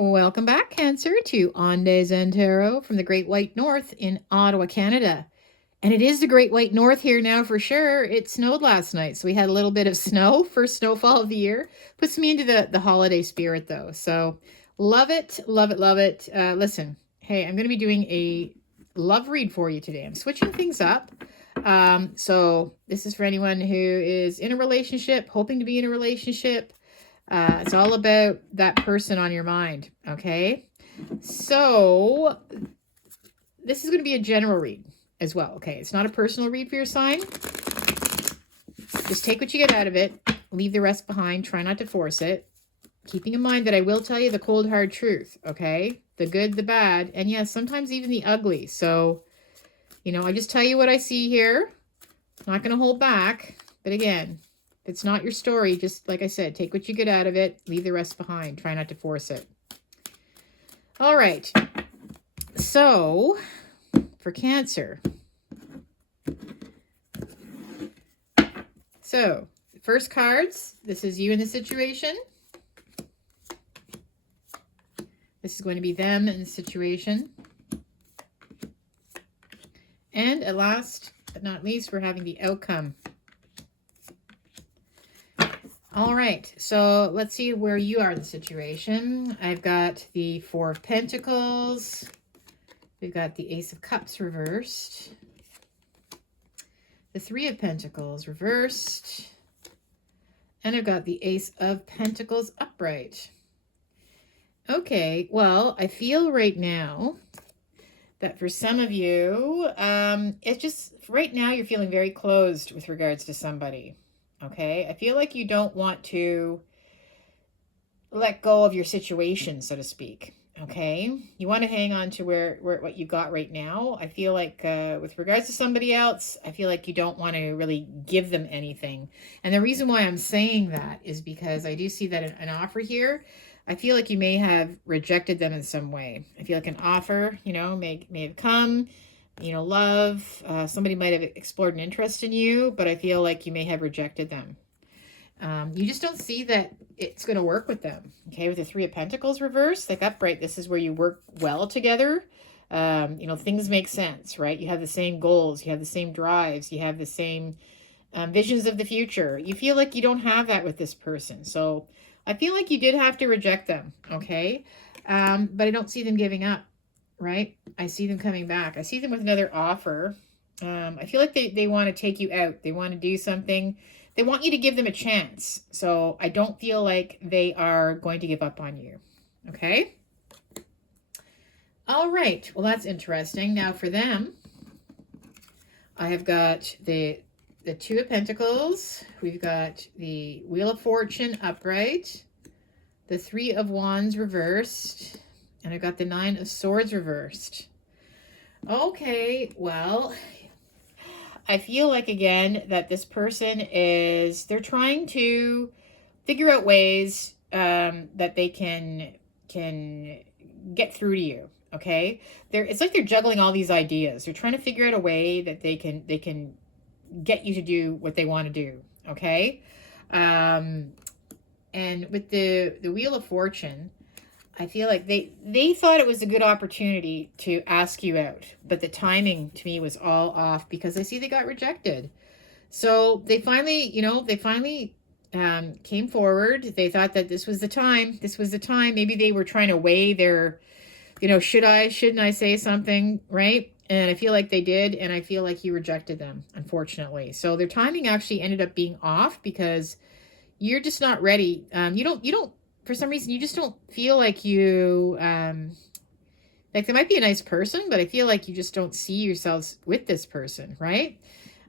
Welcome back, Cancer, to On Days and Tarot from the Great White North in Ottawa, Canada. And it is the Great White North here now for sure. It snowed last night, so we had a little bit of snow, first snowfall of the year. Puts me into the holiday spirit, though. So love it, love it, love it. Listen, hey, I'm going to be doing a love read for you today. I'm switching things up. So this is for anyone who is in a relationship, hoping to be in a relationship. It's all about that person on your mind, okay? So this is going to be a general read as well, okay? It's not a personal read for your sign. Just take what you get out of it. Leave the rest behind. Try not to force it. Keeping in mind that I will tell you the cold, hard truth, okay? The good, the bad, and yes, sometimes even the ugly. So, I just tell you what I see here. I'm not going to hold back, but again, it's not your story. Just like I said, take what you get out of it. Leave the rest behind. Try not to force it. All right. So, for Cancer. So, the first cards. This is you in the situation. This is going to be them in the situation. And at last but not least, we're having the outcome. All right, so let's see where you are in the situation. I've got the Four of Pentacles. We've got the Ace of Cups reversed. The Three of Pentacles reversed. And I've got the Ace of Pentacles upright. Okay, well, I feel right now that for some of you, it's just, right now you're feeling very closed with regards to somebody. Okay, I feel like you don't want to let go of your situation, so to speak. Okay, you want to hang on to what you got right now. I feel like with regards to somebody else, I feel like you don't want to really give them anything. And the reason why I'm saying that is because I do see that an offer here. I feel like you may have rejected them in some way. I feel like an offer, may have come. Love, somebody might have explored an interest in you, but I feel like you may have rejected them. You just don't see that it's going to work with them. Okay, with the Three of Pentacles reversed, like upright, this is where you work well together. Things make sense, right? You have the same goals, you have the same drives, you have the same visions of the future. You feel like you don't have that with this person. So I feel like you did have to reject them, okay? But I don't see them giving up. Right? I see them coming back. I see them with another offer. I feel like they want to take you out. They want to do something. They want you to give them a chance. So I don't feel like they are going to give up on you. Okay? All right. Well, that's interesting. Now for them, I have got the Two of Pentacles. We've got the Wheel of Fortune upright. The Three of Wands reversed. And I got the Nine of Swords reversed. Okay, well, I feel like, again, that this person they're trying to figure out ways that they can get through to you, okay? It's like they're juggling all these ideas. They're trying to figure out a way that they can get you to do what they want to do, okay? And with the Wheel of Fortune, I feel like they thought it was a good opportunity to ask you out, but the timing to me was all off because I see they got rejected. So they finally, came forward. They thought that this was the time. This was the time. Maybe they were trying to weigh their, shouldn't I say something, right? And I feel like they did, and I feel like you rejected them, unfortunately. So their timing actually ended up being off because you're just not ready. You don't. For some reason, you just don't feel like you, like they might be a nice person, but I feel like you just don't see yourselves with this person, right?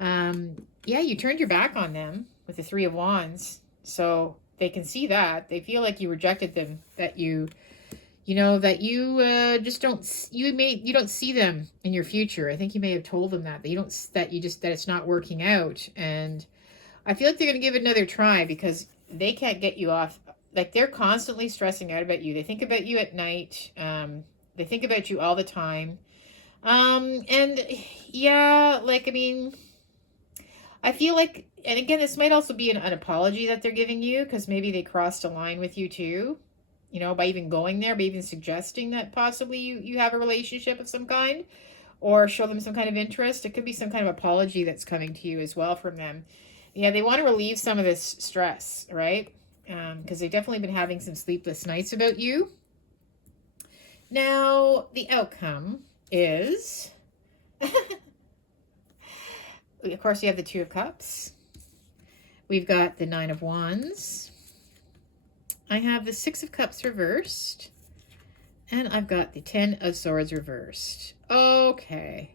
Yeah, you turned your back on them with the Three of Wands, so they can see that. They feel like you rejected them, that you just don't, you don't see them in your future. I think you may have told them that that it's not working out. And I feel like they're going to give it another try because they can't get you off. Like, they're constantly stressing out about you. They think about you at night. They think about you all the time. And yeah, I feel like, and again, this might also be an apology that they're giving you because maybe they crossed a line with you too. you know, by even going there, by even suggesting that possibly you have a relationship of some kind, or show them some kind of interest. It could be some kind of apology that's coming to you as well from them. Yeah, they want to relieve some of this stress, right? Because they've definitely been having some sleepless nights about you. Now, the outcome is, of course, you have the Two of Cups. We've got the Nine of Wands. I have the Six of Cups reversed. And I've got the Ten of Swords reversed. Okay.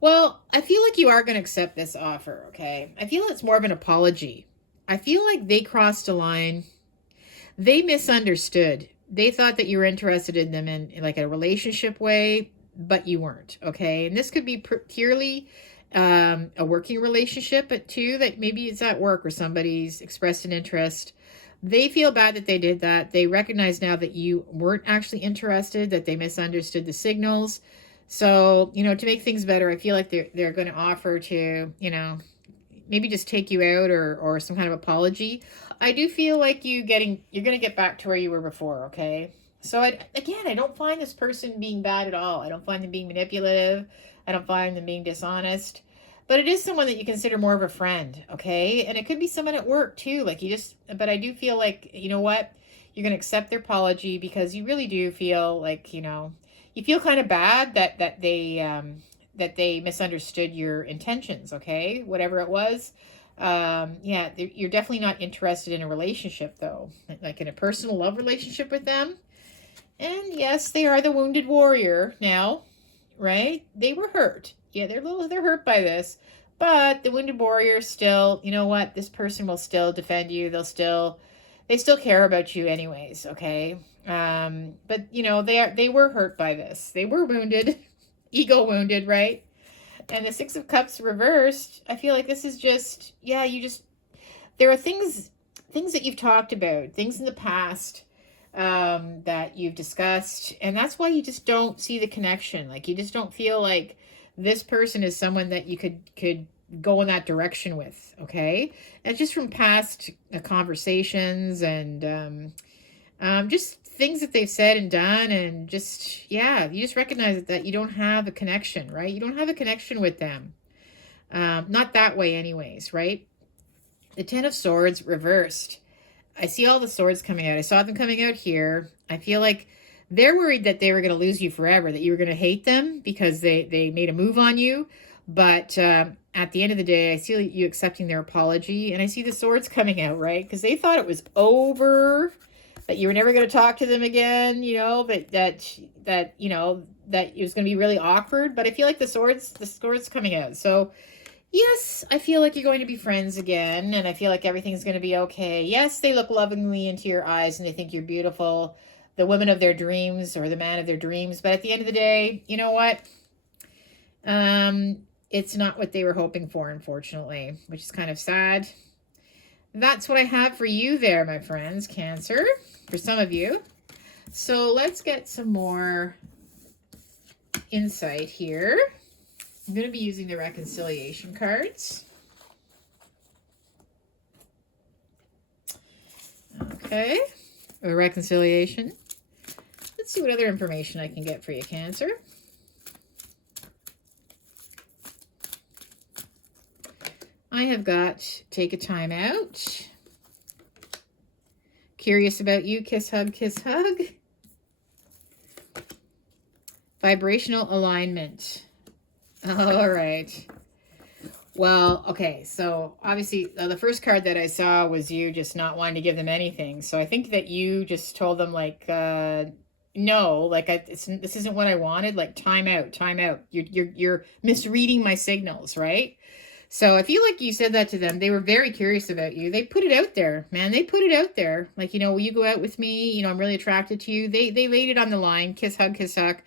Well, I feel like you are going to accept this offer, okay? I feel it's more of an apology. I feel like they crossed a line. They misunderstood. They thought that you were interested in them in like a relationship way, but you weren't, okay? And this could be purely a working relationship, but too, that maybe it's at work or somebody's expressed an interest. They feel bad that they did that. They recognize now that you weren't actually interested, that they misunderstood the signals. So, you know, to make things better, I feel like they're going to offer to, you know, maybe just take you out or some kind of apology. I do feel like you're going to get back to where you were before, okay? So, I don't find this person being bad at all. I don't find them being manipulative. I don't find them being dishonest. But it is someone that you consider more of a friend, okay? And it could be someone at work too. Like but I do feel like, you know what? You're going to accept their apology because you really do feel like, you know, you feel kind of bad that they misunderstood your intentions, okay? Whatever it was. Yeah, you're definitely not interested in a relationship though, like in a personal love relationship with them. And yes, they are the wounded warrior now, right? They were hurt. Yeah, they're hurt by this, but the wounded warrior still, you know what? This person will still defend you. They still care about you anyways, okay? But you know, they were hurt by this. They were wounded, ego wounded, right? And the Six of Cups reversed, I feel like this is just, yeah, there are things that you've talked about, things in the past that you've discussed, and that's why you just don't see the connection. Like, you just don't feel like this person is someone that you could go in that direction with, okay? And just from past conversations and just things that they've said and done, and just, yeah, you just recognize that you don't have a connection, right? You don't have a connection with them. Not that way anyways, right? The Ten of Swords reversed. I see all the swords coming out. I saw them coming out here. I feel like they're worried that they were going to lose you forever, that you were going to hate them because they made a move on you. But at the end of the day, I see you accepting their apology, and I see the swords coming out, right? Because they thought it was over, that you were never going to talk to them again, you know, that you know, that it was going to be really awkward. But I feel like the swords coming out. So yes, I feel like you're going to be friends again, and I feel like everything's going to be okay. Yes, they look lovingly into your eyes, and they think you're beautiful, the woman of their dreams or the man of their dreams. But at the end of the day, you know what? It's not what they were hoping for, unfortunately, which is kind of sad. That's what I have for you there, my friends, Cancer, for some of you. So let's get some more insight here. I'm going to be using the reconciliation cards. Okay, a reconciliation. Let's see what other information I can get for you, Cancer. I have got take a time out. Curious about you, kiss, hug, kiss, hug. Vibrational alignment. All right. Well, okay. So obviously the first card that I saw was you just not wanting to give them anything. So I think that you just told them like, no, like this isn't what I wanted. Like time out, time out. You're misreading my signals, right? So I feel like you said that to them. They were very curious about you. They put it out there, man. They put it out there. Like, you know, will you go out with me? You know, I'm really attracted to you. They laid it on the line. Kiss, hug, kiss, hug.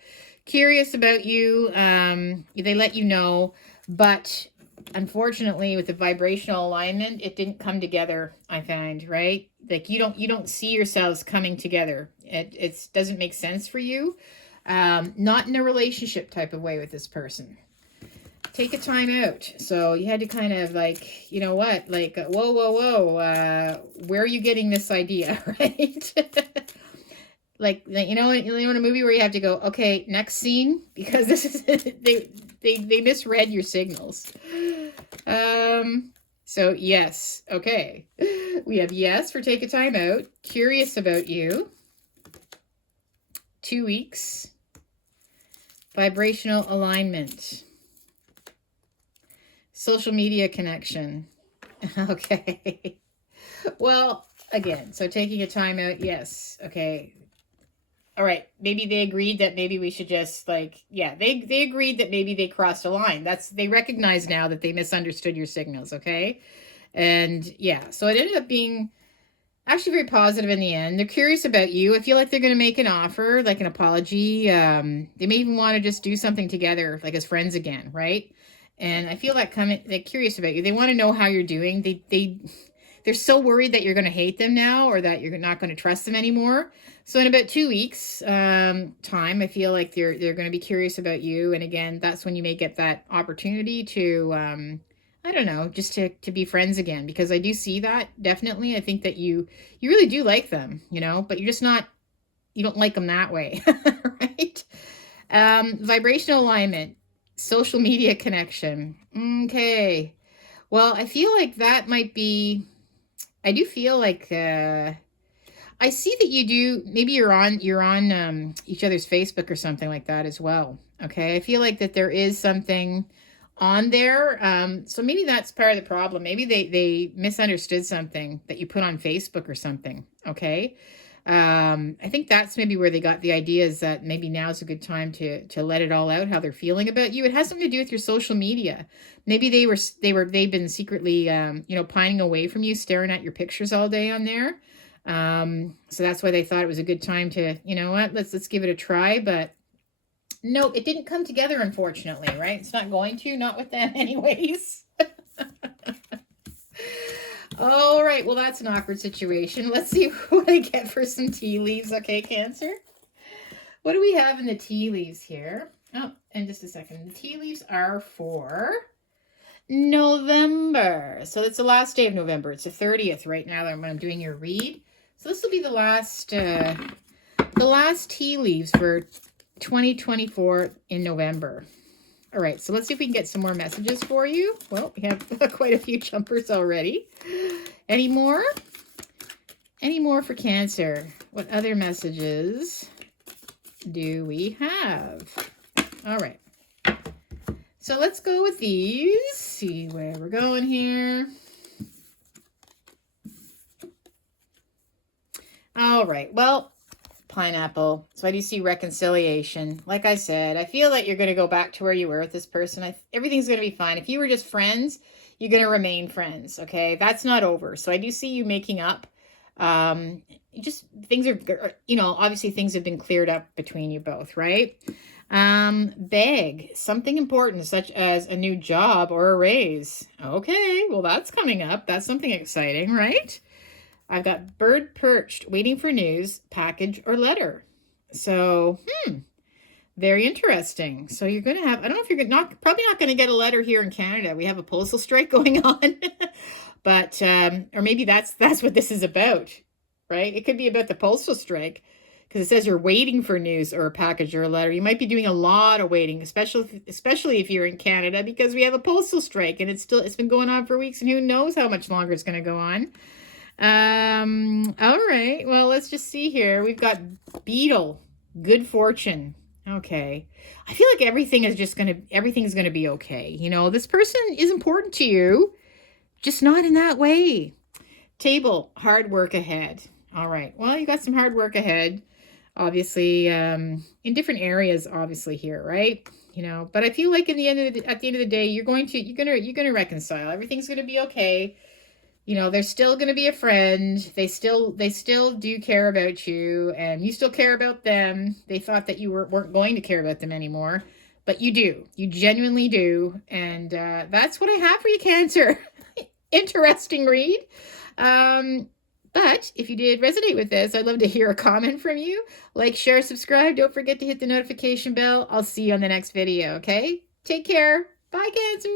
Curious about you. They let you know. But unfortunately, with the vibrational alignment, it didn't come together, I find, right? Like you don't see yourselves coming together. It doesn't make sense for you. Not in a relationship type of way with this person. Take a time out. So you had to kind of like, you know what, like, whoa, where are you getting this idea, right? like you know in a movie where you have to go, okay, next scene, because this is they misread your signals. So yes, okay. We have yes for take a time out, curious about you, 2 weeks, vibrational alignment, social media connection. Okay. Well, again, so taking a time out, yes. Okay. All right. Maybe they agreed that maybe we should just like, yeah, they agreed that maybe they crossed a line. They recognize now that they misunderstood your signals. Okay. And yeah, so it ended up being actually very positive in the end. They're curious about you. I feel like they're going to make an offer, like an apology. They may even want to just do something together, like as friends again, right? And I feel like they're curious about you. They want to know how you're doing. They're so worried that you're going to hate them now or that you're not going to trust them anymore. So in about 2 weeks time, I feel like they're going to be curious about you. And again, that's when you may get that opportunity to, I don't know, just to be friends again, because I do see that definitely. I think that you really do like them, you know, but you're just not, you don't like them that way, right? Vibrational alignment, social media connection. Okay. Well, I feel like that might be, I do feel like, I see that you do, maybe you're on each other's Facebook or something like that as well. Okay. I feel like that there is something on there. So maybe that's part of the problem. Maybe they misunderstood something that you put on Facebook or something. Okay. I think that's maybe where they got the idea, is that maybe now's a good time to let it all out, how they're feeling about you. It has something to do with your social media. Maybe they've been secretly, pining away from you, staring at your pictures all day on there. So that's why they thought it was a good time to, you know what, let's give it a try. But no, it didn't come together, unfortunately, right? It's not going to, not with them anyways. All right, well, that's an awkward situation. Let's see what I get for some tea leaves. Okay, Cancer. What do we have in the tea leaves here? Oh, and just a second. The tea leaves are for November. So it's the last day of November. It's the 30th right now that I'm doing your read. So this will be the last tea leaves for 2024 in November. All right, so let's see if we can get some more messages for you. Well, we have quite a few jumpers already. Any more? Any more for Cancer? What other messages do we have? All right. So let's go with these. See where we're going here. All right. Well, pineapple. So I do see reconciliation. Like I said, I feel like you're going to go back to where you were with this person. Everything's going to be fine. If you were just friends, you're going to remain friends. Okay. That's not over. So I do see you making up. Just things are, obviously things have been cleared up between you both, right? Beg, something important such as a new job or a raise. Okay. Well, that's coming up. That's something exciting, right? I've got bird perched, waiting for news, package, or letter. So, very interesting. So you're going to have, I don't know if you're probably not going to get a letter here in Canada. We have a postal strike going on. But, or maybe that's what this is about, right? It could be about the postal strike, because it says you're waiting for news or a package or a letter. You might be doing a lot of waiting, especially if you're in Canada, because we have a postal strike and it's been going on for weeks, and who knows how much longer it's going to go on. All right. Well, let's just see here. We've got beetle, good fortune. Okay. I feel like everything's going to be okay. You know, this person is important to you, just not in that way. Table, hard work ahead. All right. Well, you got some hard work ahead, obviously, in different areas, obviously here, right? You know, but I feel like at the end of the day, you're going to reconcile. Everything's going to be okay. You know, they're still going to be a friend. They still do care about you, and you still care about them. They thought that you weren't going to care about them anymore, but you do. You genuinely do, and that's what I have for you, Cancer. Interesting read. But if you did resonate with this, I'd love to hear a comment from you. Like, share, subscribe. Don't forget to hit the notification bell. I'll see you on the next video, okay? Take care. Bye, Cancer.